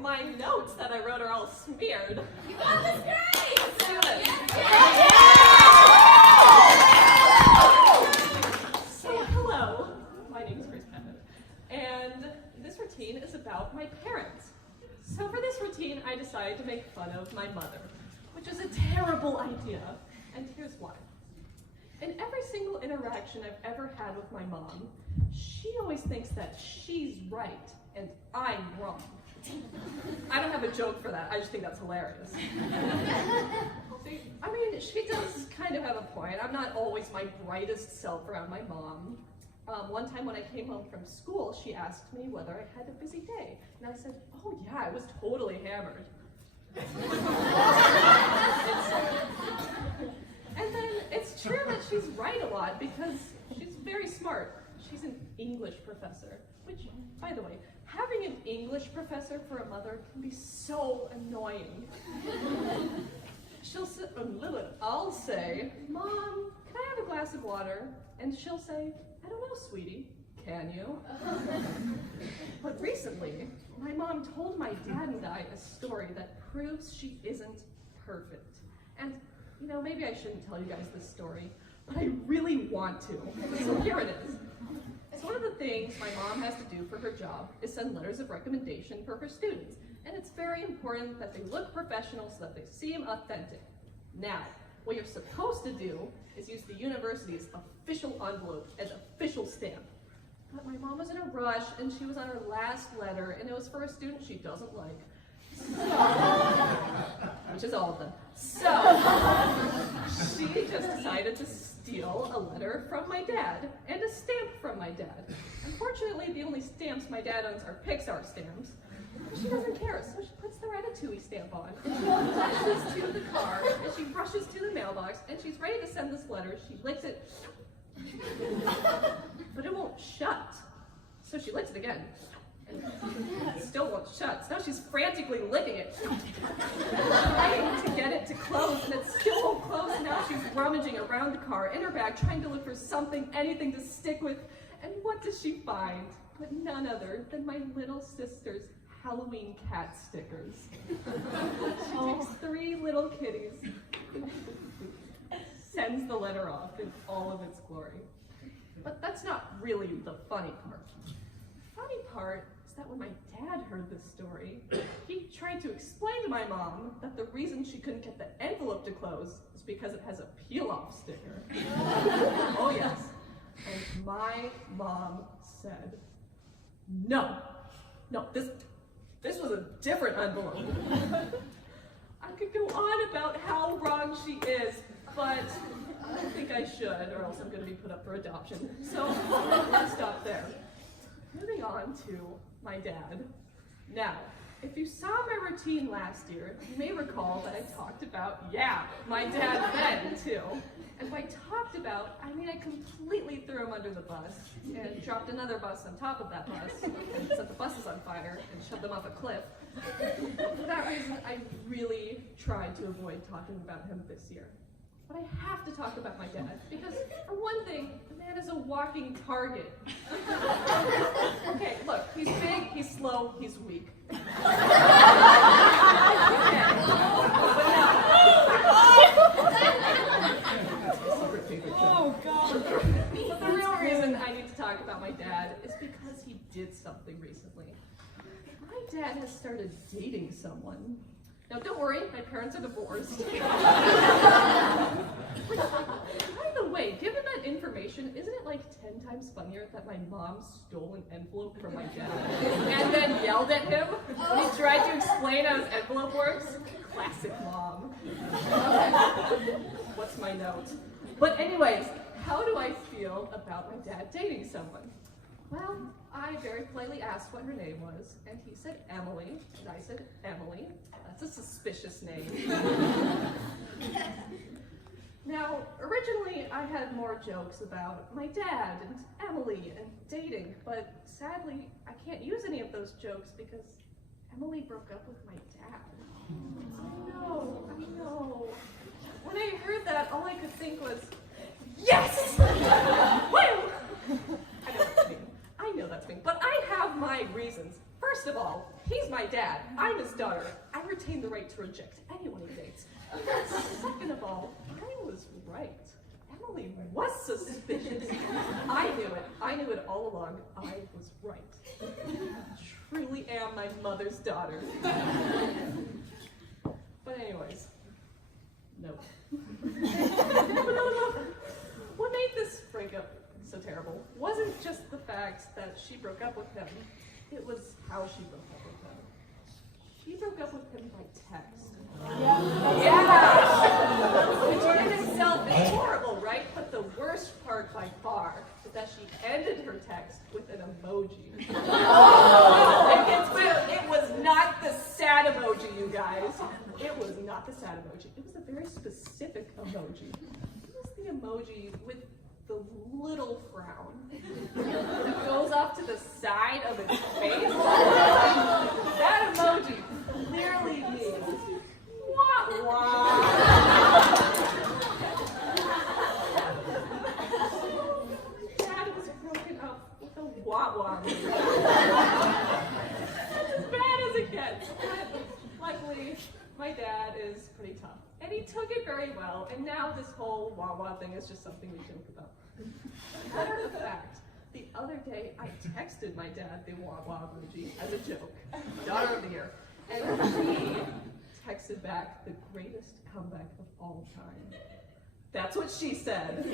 my notes that I wrote are all smeared. You got this great! Let's do it. So, hello. My name is Patenaude, and this routine is about my parents. So for this routine, I decided to make fun of my mother, which is a terrible idea, and here's why. In every single interaction I've ever had with my mom, she always thinks that she's right and I'm wrong. I don't have a joke for that, I just think that's hilarious. See, I mean, she does kind of have a point. I'm not always my brightest self around my mom. One time when I came home from school, she asked me whether I had a busy day. And I said, oh yeah, I was totally hammered. And then it's true that she's right a lot because she's very smart. She's an English professor, which, by the way, having an English professor for a mother can be so annoying. I'll say, Mom, can I have a glass of water? And she'll say, I don't know, sweetie, can you? But recently, my mom told my dad and I a story that proves she isn't perfect. And, you know, maybe I shouldn't tell you guys this story, but I really want to. So here it is. So one of the things my mom has to do for her job is send letters of recommendation for her students. And it's very important that they look professional so that they seem authentic. Now, what you're supposed to do is use the university's official envelope as official stamp. But my mom was in a rush and she was on her last letter and it was for a student she doesn't like. Which is all of them. So, she just decided to steal a letter from my dad and a stamp from my dad. Unfortunately, the only stamps my dad owns are Pixar stamps. She doesn't care, so she puts the Ratatouille stamp on, and she rushes to the car, and she rushes to the mailbox, and she's ready to send this letter. She licks it, but it won't shut. So she licks it again, and it still won't shut. So now she's frantically licking it, trying to get it to close, and it still won't close. And now she's rummaging around the car in her bag, trying to look for something, anything to stick with. And what does she find? But none other than my little sister's Halloween cat stickers. She takes 3 little kitties, sends the letter off in all of its glory. But that's not really the funny part. The funny part is that when my dad heard this story, he tried to explain to my mom that the reason she couldn't get the envelope to close is because it has a peel-off sticker. Oh yes. And my mom said, no, this was a different envelope. I could go on about how wrong she is, but I don't think I should, or else I'm going to be put up for adoption. So let's stop there. Moving on to my dad. Now, if you saw my routine last year, you may recall that I talked about, my dad then too. And by talked about, I mean I completely threw him under the bus and dropped another bus on top of that bus and set the buses on fire and shoved them off a cliff. For that reason, I really tried to avoid talking about him this year. But I have to talk about my dad because, for one thing, the man is a walking target. Okay, look, he's big, he's slow, he's weak. Oh, God. But the real reason I need to talk about my dad is because he did something recently. My dad has started dating someone. Now, don't worry, my parents are divorced. By the way, given that information, isn't it like 10 times funnier that my mom stole an envelope from my dad and then yelled at him when he tried to explain how his envelope works? Classic mom. What's my note? But anyways, how do I feel about my dad dating someone? Well, I very politely asked what her name was, and he said Emily, and I said Emily. That's a suspicious name. Now, originally I had more jokes about my dad and Emily and dating, but sadly I can't use any of those jokes because Emily broke up with my dad. I know. When I heard that, all I could think was, yes! Woo! I know that's mean, but I have my reasons. First of all, He's my dad. I'm his daughter. I retain the right to reject anyone he dates. Second of all, I was right. Emily was suspicious. I knew it. I knew it all along. I was right. I truly am my mother's daughter. But anyways, no. What made this breakup so terrible wasn't just the fact that she broke up with him. It was how she broke up with him. She broke up with him by text. Yeah! Which in itself is horrible, right? But the worst part by far is that she ended her text with an emoji. It gets better. It was not the sad emoji, you guys. It was not the sad emoji. It was a very specific emoji. It was the emoji with the little frown that goes off to the side of its face. That emoji clearly means wah wah. Dad was broken up with a wah wah. That's as bad as it gets. But luckily, my dad is pretty tough. And he took it very well, and now this whole wah-wah thing is just something we joke about. Matter of fact, the other day I texted my dad the wah-wah emoji as a joke, daughter of the year, and he texted back the greatest comeback of all time. That's what she said.